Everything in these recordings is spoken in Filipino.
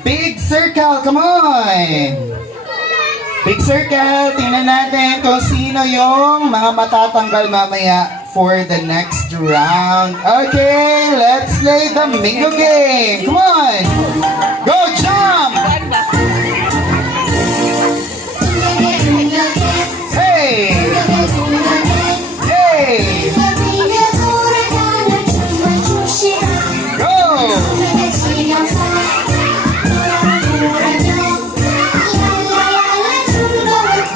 Big circle, come on! Big circle, tingnan natin kung sino yung mga matatanggal mamaya for the next round. Okay, let's play the Mingo game. Come on! Go jump! Hey! Hey! Go!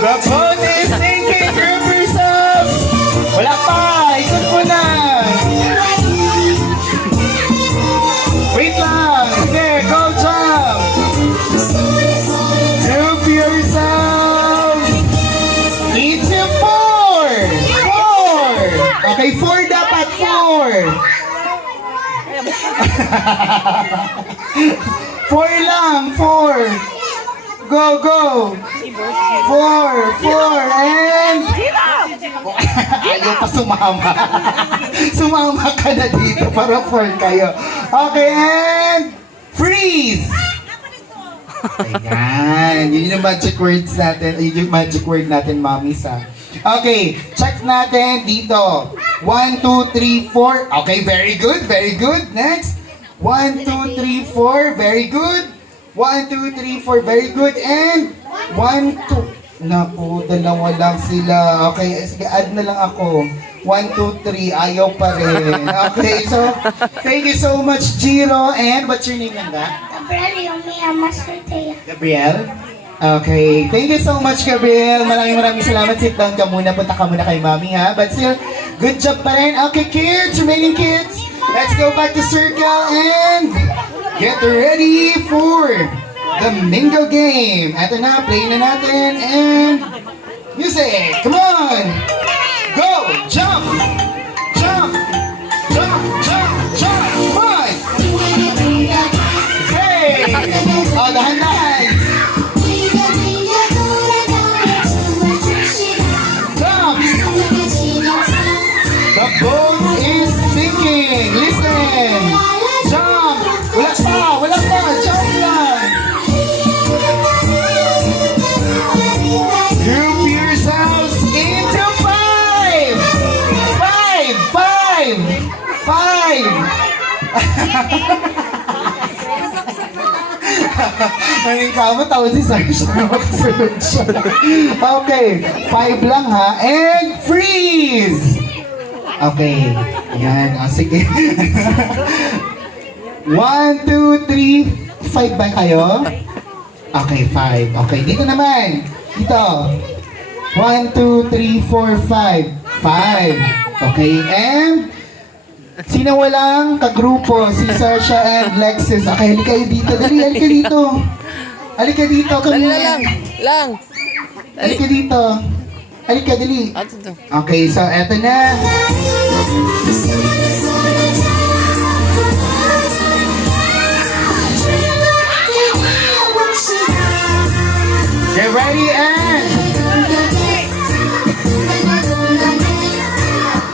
The boat is sinking, group yourselves! Wala pa! Ikot mo na! Wait lang! Sige, go jump! Group yourselves! Into 4! 4! Okay, 4 dapat! 4! 4 lang! 4! Go, go! 4, 4, and... Ayaw pa sumama. Sumama ka na dito para 4 kayo. Okay, and... Freeze! Ayan. Yun yung magic words natin. Yun yung magic word natin, mommies, ha. Okay, check natin dito. 1, 2, 3, 4. Okay, very good, very good. Next. 1, 2, 3, 4. Very good. 1, 2, 3, 4. Very good. And 1, 2. Naku, dalawa lang sila. Okay, sige, add na lang ako. 1, 2, 3. Ayaw pa rin. Okay, so, thank you so much, Jiro. And what's your name, Nanda? Gabriel, yung may amas Ortega. Gabriel? Okay, thank you so much, Gabriel. Maraming salamat. Sit down ka muna. Punta ka muna kay Mami, ha? But still, good job pa rin. Okay, kids, remaining kids, let's go back to circle and get ready for the Mingo game. Eto na, play na natin and music. Come on! Go! Jump! Jump! Jump! Jump! Jump! Come on! Hey! Oh, dahan-dahan! Jump! The boat is sinking! Listen! Jump! Wala pa! Wala pa! Jump lang! Group yourselves into 5! 5! 5! 5! Ang ikaw mo, tawad si Sarge na magsunod siya. Okay, 5 lang ha. And freeze! Okay, ayan. O, sige. 1, 2, 3, 5 ba kayo? Okay, 5. Okay, dito naman. Dito. 1, 2, 3, 4, 5. 5. Okay, and sino walang kagrupo? Si Sarsha and Lexis. Okay, halika kayo dito. Dali, halika dito. Halika dito. Dali na lang. Halika dito. Halika, dali. Ato to. Okay, so eto na. Get ready and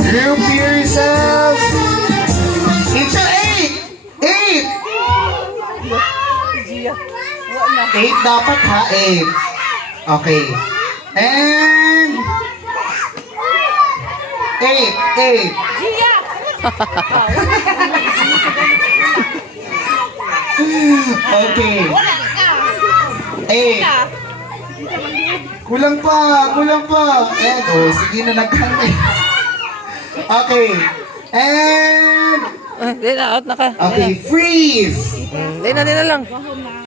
group yourselves into 8! 8! 8 dapat ha, 8. Okay. And 8! Okay. 8. Kulang pa. And, oh, sige na nagkangay. Okay. And, Di na, out na ka. okay, freeze! Di na lang.